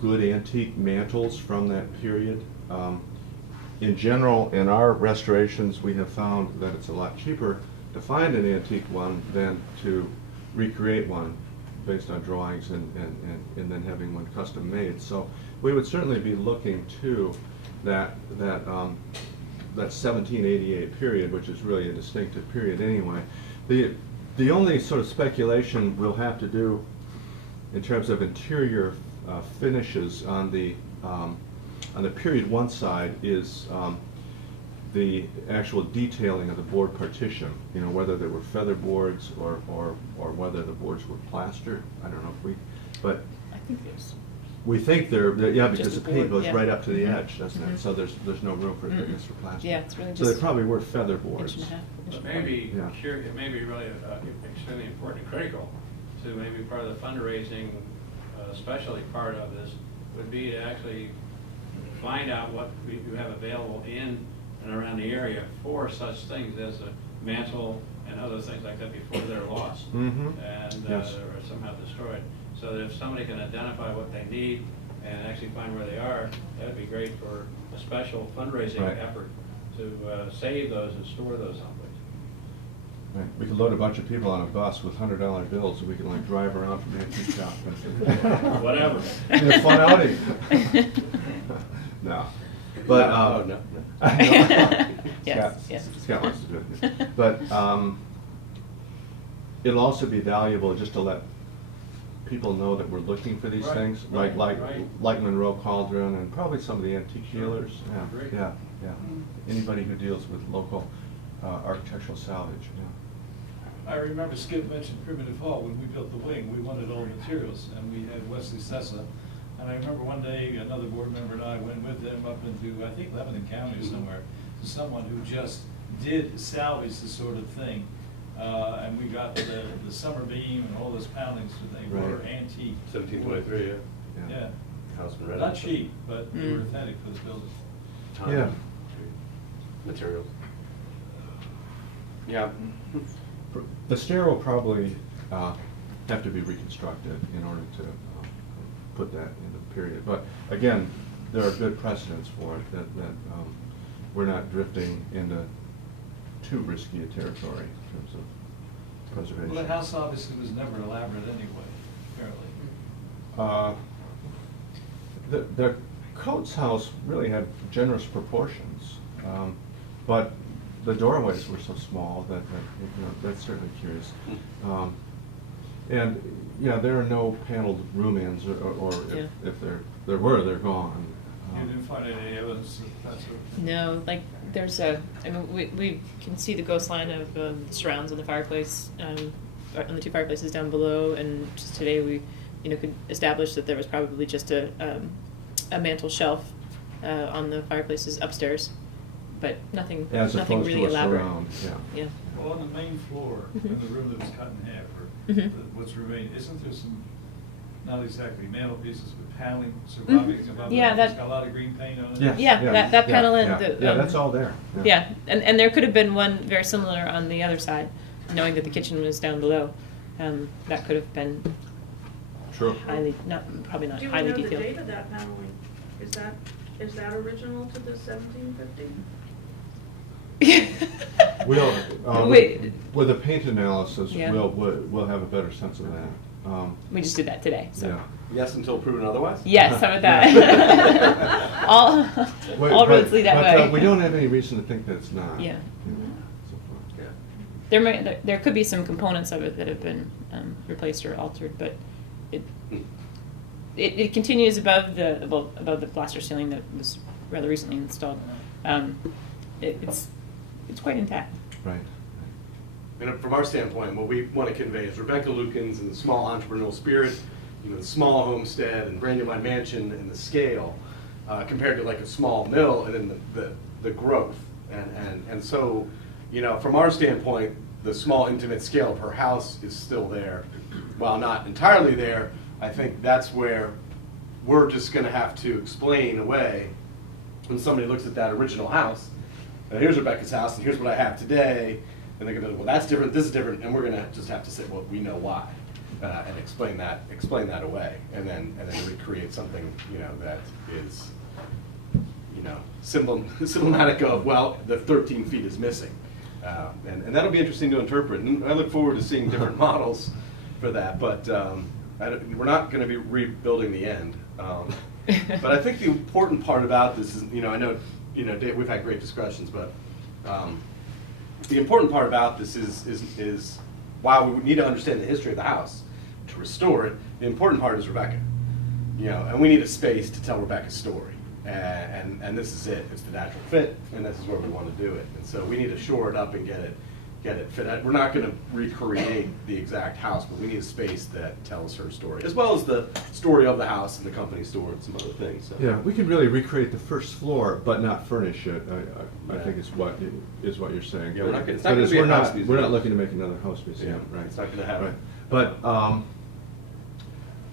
good antique mantels from that period. In general, in our restorations, we have found that it's a lot cheaper to find an antique one than to recreate one based on drawings and then having one custom made. So we would certainly be looking to that 1788 period, which is really a distinctive period anyway. The only sort of speculation we'll have to do in terms of interior finishes on the period one side is the actual detailing of the board partition. Whether they were feather boards or whether the boards were plastered. I don't know if but I think there's. we think they're because Just the a paint board, goes yeah. right up to the Mhm. edge, doesn't it? Mhm. So there's no room for thickness for plaster. Yeah, it's really So just they probably were feather boards. inch and a half. But maybe, Yeah. it may be really extremely important and critical to maybe part of the fundraising, especially part of this, would be to actually find out what you have available in and around the area for such things as a mantle and other things like that before they're lost Mhm. and Yes. or somehow destroyed. So that if somebody can identify what they need and actually find where they are, that'd be great for a special fundraising Right. effort to save those and store those someplace. Right. We could load a bunch of people on a bus with $100 bills, and we can drive around from the antique shop. Whatever. Be a fun outing. No, but No. Yes, yes. Scott wants to do it. But it'll also be valuable just to let people know that we're looking for these Right, things, right, like right. Monroe Cauldron and probably some of the antique dealers. Yeah, Great. yeah. Anybody who deals with local architectural salvage. Yeah. I remember Skip mentioned Primitive Hall. When we built the wing, we wanted all the materials, and we had Wesley Sessa. And I remember one day, another board member and I went with them up into, I think, Lebanon County or somewhere, to someone who just did salvage this sort of thing. And we got the summer beam and all those poundings, so they were Right. antique. 1723, Yeah, House in Red. not cheap, but they were authentic for the building. Time, Yeah. Materials. Yeah. The stair will probably have to be reconstructed in order to put that in the period. But again, there are good precedents for it, that we're not drifting into too risky a territory in terms of preservation. Well, the house obviously was never elaborate anyway, apparently. The Coates house really had generous proportions, but the doorways were so small that that's certainly curious. And yeah, there are no paneled room ends, or if there were, they're gone. You didn't find any evidence that that's what? No, like there's I mean, we can see the ghost line of the surrounds on the fireplace, on the two fireplaces down below, and just today we, could establish that there was probably just a mantel shelf on the fireplaces upstairs, but nothing As nothing opposed really to a elaborate. surround, yeah. Yeah. Well, on the main floor, Mhm. in the room that was cut in half, or Mhm. what's remained, isn't there some, not exactly mantelpieces, but paneling surviving above Yeah, that? It's that- got a lot of green paint on it? Yes, Yeah, that panel in yeah. the, Yeah, that's all there. Yeah, and there could have been one very similar on the other side, knowing that the kitchen was down below. That could have been True. probably not Do we highly know the detailed. date of that paneling? Is that original to the 1750? We'll, Wait. with a paint analysis, Yeah. we'll have a better sense of that. We just did that today, so. Yeah. Yes, until proven otherwise? Yes, how about that? all Wait, all but- roads lead that but, way. we don't have any reason to think that it's not. Yeah. So far. Yeah. There could be some components of it that have been replaced or altered, but it continues above the blaster ceiling that was rather recently installed. It's quite intact. Right. And from our standpoint, what we want to convey is Rebecca Lukens and the small entrepreneurial spirit, the small homestead and Brandywine Mansion and the scale, compared to like a small mill, and then the growth. And so, from our standpoint, the small intimate scale of her house is still there. While not entirely there, I think that's where we're just going to have to explain away when somebody looks at that original house. Here's Rebecca's house, and here's what I have today. And they're going to go, well, that's different, this is different, and we're going to just have to say, well, we know why, and explain that away, and then recreate something, that is, symptomatic of, well, the 13 feet is missing, and that'll be interesting to interpret. And I look forward to seeing different models for that, but we're not going to be rebuilding the end. But I think the important part about this is, I know, Dave, we've had great discussions, but the important part about this is while we need to understand the history of the house to restore it, the important part is Rebecca. And we need a space to tell Rebecca's story. And this is it. It's the natural fit, and this is where we want to do it. And so we need to shore it up and get it fit. We're not going to recreate the exact house, but we need a space that tells her story, as well as the story of the house and the company store and some other things. So. Yeah, we can really recreate the first floor, but not furnish it. I Yeah. think is what you're saying. Yeah, we're not gonna- it's But not gonna as be a we're house not museum. we're not looking to make another house museum, Yeah, right? it's not gonna happen. Right. But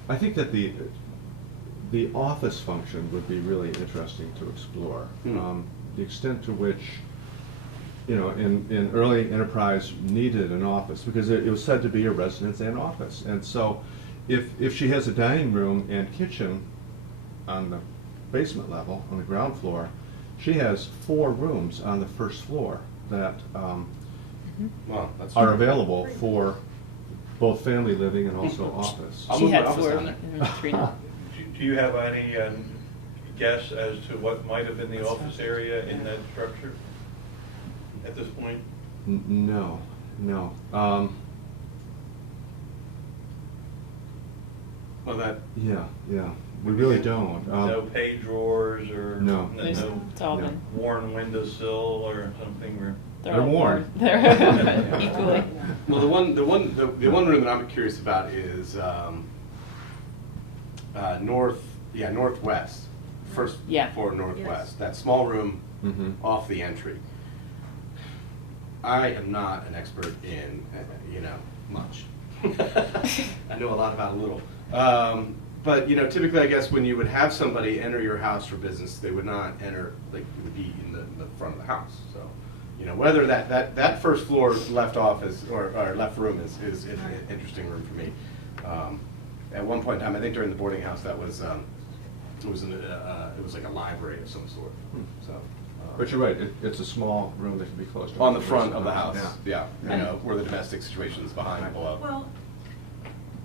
I think that the office function would be really interesting to explore. The extent to which, in early enterprise needed an office, because it was said to be a residence and office. And so if she has a dining room and kitchen on the basement level, on the ground floor, she has 4 rooms on the first floor that Well, that's are available for both family living and also office. I'll She move my had office 4, down there. and 3 now. Do you have any guess as to what might have been the office area in that structure at this point? No. Well, that Yeah. We really don't. No pay drawers or No. There's- no it's all no. been. worn windowsill or something where? They're all worn. They're equally. well, the one room that I'm curious about is northwest, first Yeah. floor northwest. Yes. That small room Mhm. off the entry. I am not an expert in, much. I know a lot about a little. But, typically, I guess when you would have somebody enter your house for business, they would not enter, like, it would be in the front of the house. So, whether that first floor left office or left room is an interesting room for me. At one point in time, I think during the boarding house, that was, it was like a library of some sort. So. But you're right, it's a small room that can be closed. On the front of the house, yeah, Yeah. where the domestic situation's behind and below. Well,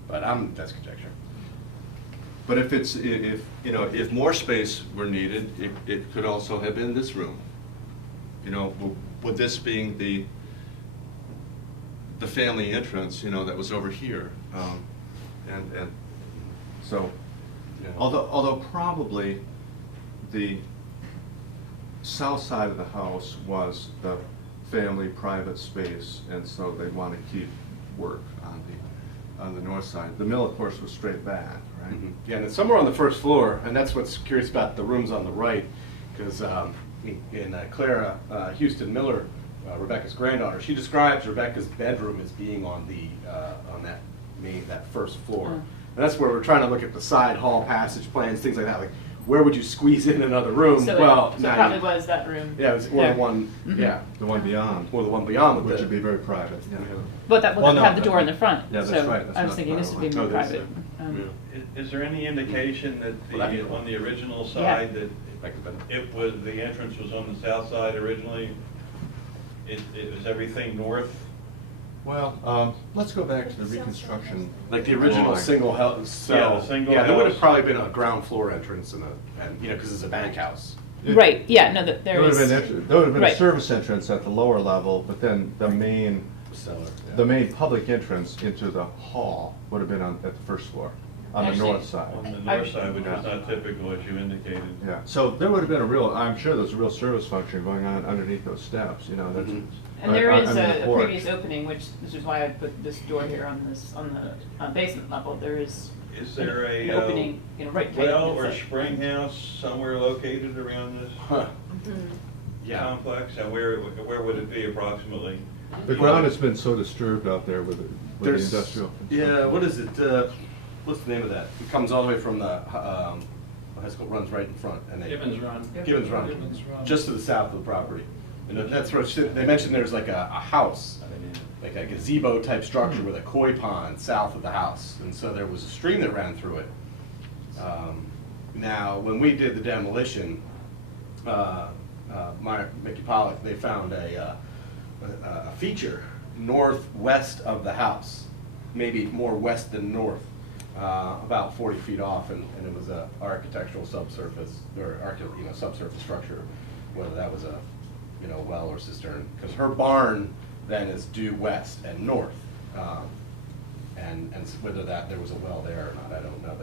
But that's conjecture. But if more space were needed, it could also have been this room. With this being the family entrance, that was over here. And so, Yeah. although probably the south side of the house was the family private space, and so they want to keep work on the north side. The mill, of course, was straight back, right? Mhm. Yeah, and it's somewhere on the first floor, and that's what's curious about the rooms on the right, because in Clara Houston Miller, Rebecca's granddaughter, she describes Rebecca's bedroom as being on that first floor. And that's where we're trying to look at the side hall passage plans, things like that. Like, where would you squeeze in another room? So well, it now probably you- was that room. Yeah, it was or there. the one. Yeah, The one beyond, or the one beyond with which the. would be very private. Yeah. But that would Well, no, have the that- door in the front. yeah, that's so right, that's I was not thinking this would be private. more Oh, this, private. Is there any indication that Well, that'd be cool. on the original side that Like the- the entrance was on the south side originally? It was everything north? Well, let's go back to the Reconstruction. Like the original drawing. single cell. Yeah, the single Yeah, there would have house. probably been a ground floor entrance and because it's a bank house. Right, yeah, no, there There would is. have been a Right. service entrance at the lower level, but then the main public entrance into the hall would have been at the first floor, on the Actually- north side. On the north side, which was not typical, as you indicated. Yeah, so there would have been I'm sure there's a real service function going on underneath those steps, that's. Mhm. And there is the a porch. previous opening, which is why I put this door here on the basement level. There is Is there an a opening, right tight well or inside. spring house somewhere located around this Huh. Yeah. complex? And where would it be approximately? The ground has been so disturbed out there with the industrial. Yeah, what is it? What's the name of that? It comes all the way from the high school, runs right in front. And Gibbons Run. Gibbons Run. Gibbons Run. Just to the south of the property. And that's where they mentioned there's like a house, like a gazebo type structure with a koi pond south of the house. And so there was a stream that ran through it. Now, when we did the demolition, Mickey Pollock, they found a feature northwest of the house, maybe more west than north, about 40 feet off, and it was a architectural subsurface, or subsurface structure, whether that was a well or cistern, because her barn then is due west and north, and whether there was a well there or not, I don't know.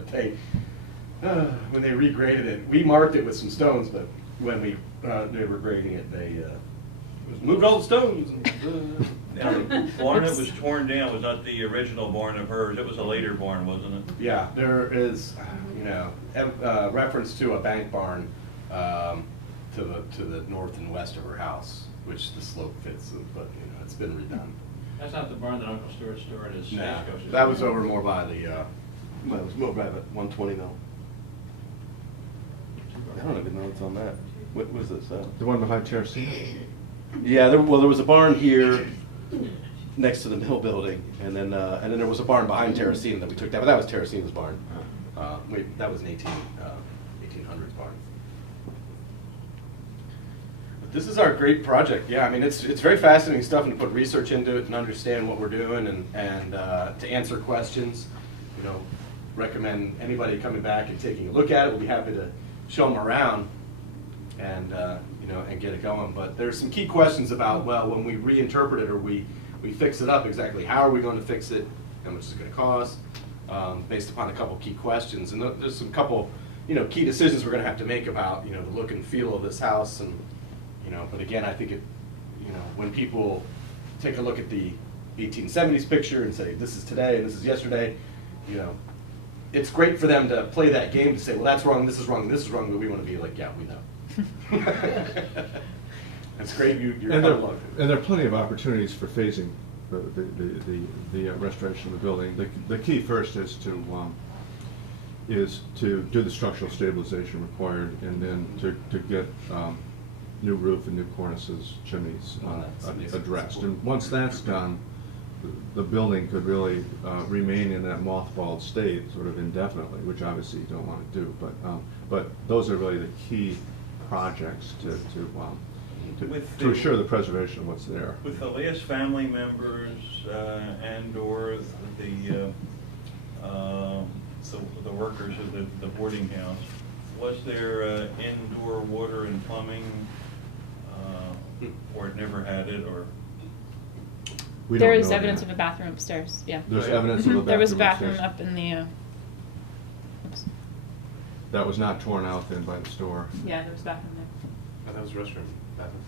But when they regraded it, we marked it with some stones, but when they were grading it, they moved all the stones. Now, the barn that was torn down was not the original barn of hers, it was a later barn, wasn't it? Yeah, there is, reference to a bank barn to the north and west of her house, which the slope fits, but it's been redone. That's not the barn that Uncle Stuart stored his Nah, stagecoaches. that was over more by the, it was more by the 120 mill. I don't even know what's on that. What was this? The one behind Terracina? Yeah, there was a barn here next to the mill building, and then there was a barn behind Terracina that we took down, but that was Terracina's barn. That was an 1800s barn. But this is our great project. Yeah, I mean, it's very fascinating stuff, and to put research into it and understand what we're doing, and to answer questions. Recommend anybody coming back and taking a look at it. We'll be happy to show them around and and get it going. But there's some key questions about, well, when we reinterpret it or we fix it up, exactly how are we going to fix it, how much is it going to cost, based upon a couple key questions. And there's some couple key decisions we're going to have to make about the look and feel of this house. And but again, I think when people take a look at the 1870s picture and say this is today and this is yesterday, it's great for them to play that game to say, well, that's wrong, this is wrong, this is wrong, but we want to be like, yeah, we know. That's great, you're And coming there, along. and there are plenty of opportunities for phasing the restoration of the building. The key first is to do the structural stabilization required, and then to get new roof and new cornices, chimneys addressed. And once that's done, the building could really remain in that mothballed state sort of indefinitely, which obviously you don't want to do. But those are really the key projects to assure the preservation of what's there. With the last family members and/or the workers of the boarding house, was there indoor water and plumbing, or it never had it, or? We There don't is know evidence that. of a bathroom upstairs, yeah. There's Oh, yeah. evidence of a bathroom There was a bathroom upstairs. up in the, oops. That was not torn out then by the store. Yeah, there was a bathroom there. Oh, that was a restroom, bathroom.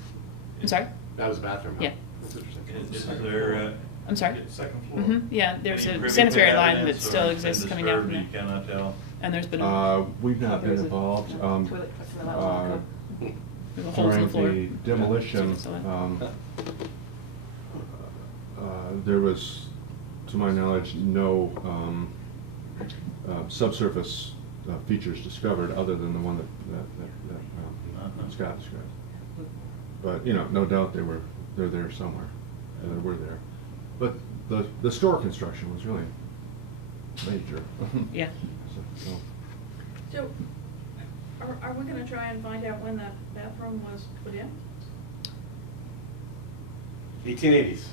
I'm sorry? That was a bathroom, huh? Yeah. That's interesting. Is there? I'm sorry? Second floor. Yeah, there's any a privy sanitary to line that evidence, still or exists been coming down from disturbed, there. You cannot tell. And there's been a, We've not been there's a involved. toilet from the level. There were holes in the floor. During the demolition, there was, to my knowledge, no subsurface features discovered other than the one that Scott described. But, no doubt they're there somewhere. They were there. But the store construction was really major. Yeah. So, So, are we gonna try and find out when that bathroom was put in? 1880s.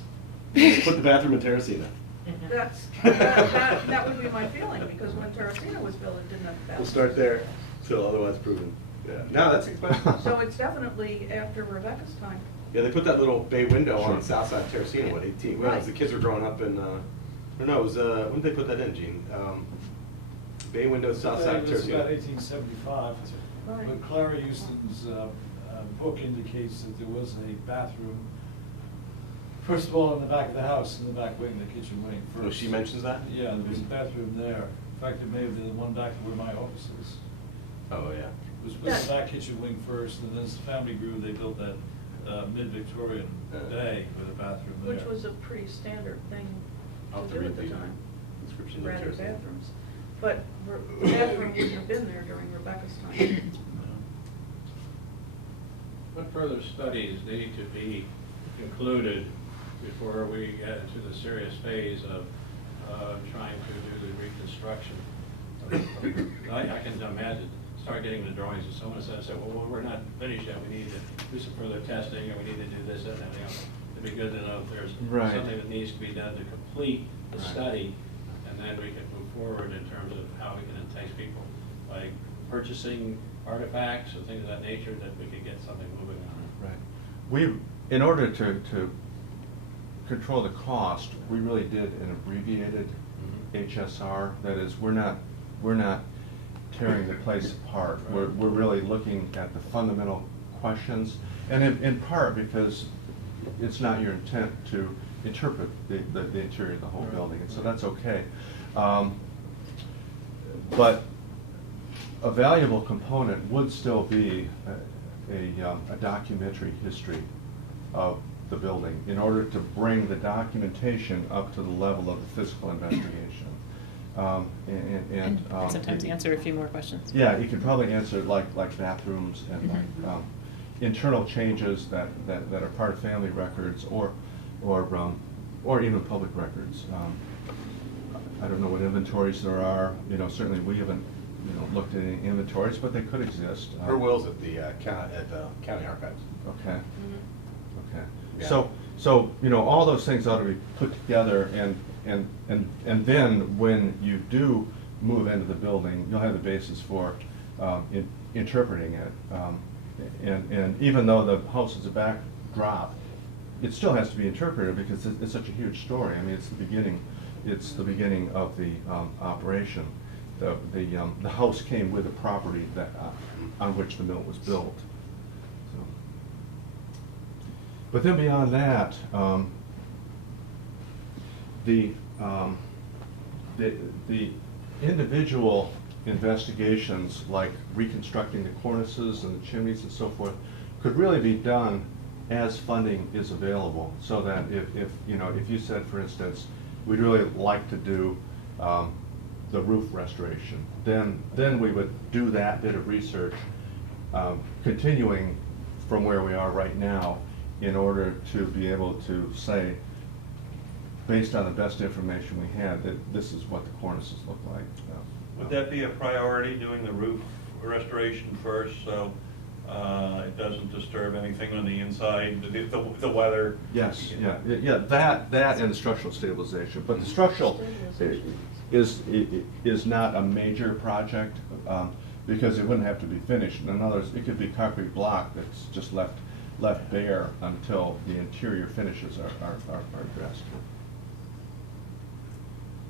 Put the bathroom in Terracina. That would be my feeling, because when Terracina was built, it didn't have a bathroom. We'll start there, till otherwise proven. Yeah. No, that's expensive. So it's definitely after Rebecca's time. Yeah, they put that little bay window on Sure. the south side of Terracina, what, 18? Well, Right. as the kids were growing up in, or no, it was, when did they put that in, Gene? Bay window, south side of It was about Terracina. 1875. Right. But Clara Houston's book indicates that there was a bathroom, first of all, in the back of the house, in the back wing, the kitchen wing first. Oh, she mentions that? Yeah, there was a bathroom there. In fact, it may have been the one back where my office is. Oh, yeah. It was the back kitchen wing first, and then as the family grew, they built that mid-Victorian bay with a bathroom there. Which was a pretty standard thing I'll have to to do read at the the time. description of Rather Terracina. bathrooms. But the bathroom wouldn't have been there during Rebecca's time. What further studies need to be concluded before we get into the serious phase of trying to do the reconstruction? I can imagine, start getting the drawings, and someone says, well, we're not finished yet, we need to do some further testing, or we need to do this, that, and everything else. It'd be good to know if there's Right. something that needs to be done to complete the Right. study, and then we can move forward in terms of how we can entice people by purchasing artifacts and things of that nature, that we could get something moving on. Right. In order to control the cost, we really did an abbreviated HSR. That is, we're not tearing the place apart. We're really looking at the fundamental questions, and in part because it's not your intent to interpret the interior of the whole building, and so that's okay. But a valuable component would still be a documentary history of the building in order to bring the documentation up to the level of the physical investigation. And sometimes answer a few more questions. Yeah, you could probably answer like bathrooms and Mhm. like internal changes that are part of family records or even public records. I don't know what inventories there are. Certainly we haven't looked at any inventories, but they could exist. Her will's at the county archives. Okay. Mhm. Okay. Yeah. So all those things ought to be put together, and then when you do move into the building, you'll have the basis for interpreting it. And even though the house is a backdrop, it still has to be interpreted because it's such a huge story. I mean, it's the beginning. It's the beginning of the operation. The house came with the property that on which the mill was built. So. But then beyond that, the individual investigations, like reconstructing the cornices and the chimneys and so forth, could really be done as funding is available, so that if you said, for instance, we'd really like to do the roof restoration, then we would do that bit of research, continuing from where we are right now, in order to be able to say, based on the best information we had, that this is what the cornices look like. Would that be a priority, doing the roof restoration first, so it doesn't disturb anything on the inside, the weather? Yes, yeah, that and the structural stabilization, but the structural is not a major project, because it wouldn't have to be finished. In other words, it could be concrete block that's just left bare until the interior finishes are addressed.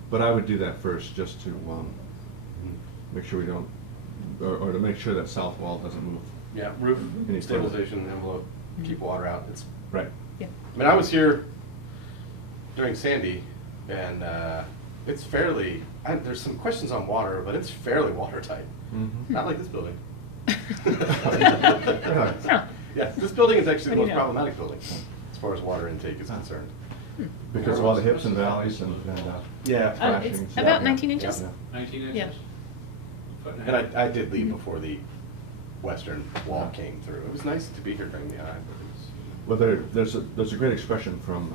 But I would do that first, just to make sure we don't, or to make sure that south wall doesn't move. Yeah, roof Any stabilization envelope, keep water out. It's, Right. Yeah. I mean, I was here during Sandy, and it's fairly, there's some questions on water, but it's fairly watertight. Mhm. Not like this building. Really? Yeah, this building is actually How the do you most know? problematic building as far as water intake is concerned. Because of all the hips and valleys and yeah, It's flashings. about Yeah. 19 inches. Yeah. 19 inches? Yeah. Foot and a And half. I did leave before the western wall came through. It was nice to be here during the eye, but it was. Well, there's a great expression from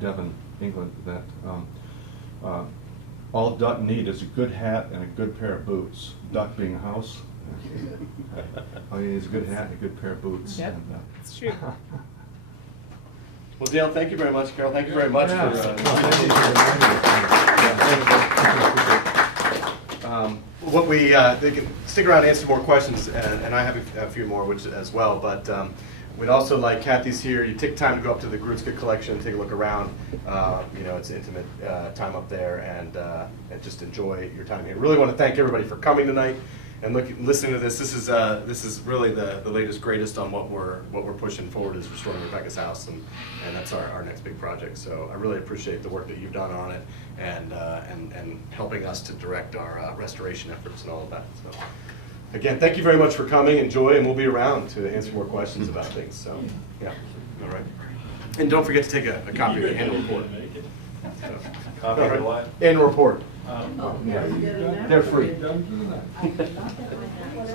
Devon, England, that all duck need is a good hat and a good pair of boots. Duck being a house. All you need is a good hat and a good pair of boots. Yep, and, it's true. Well, Dale, thank you very much. Carol, thank you very much Yeah. What we, they can stick around and answer more questions, and I have a few more, which as well, but we'd also like, Kathy's here, you take time to go up to the Grutska collection, take a look around. It's an intimate time up there, and just enjoy your time here. Really want to thank everybody for coming tonight and listening to this. This is really the latest, greatest on what we're pushing forward, is restoring Rebecca's house, and that's our next big project. So I really appreciate the work that you've done on it, and helping us to direct our restoration efforts and all of that. So again, thank you very much for coming. Enjoy, and we'll be around to answer more questions about things. So yeah, all right. And don't forget to take a copy of the annual report. So, Copy of the what? Annual report. Oh. Oh, yeah, you get it now? They're free. I did not get my hat.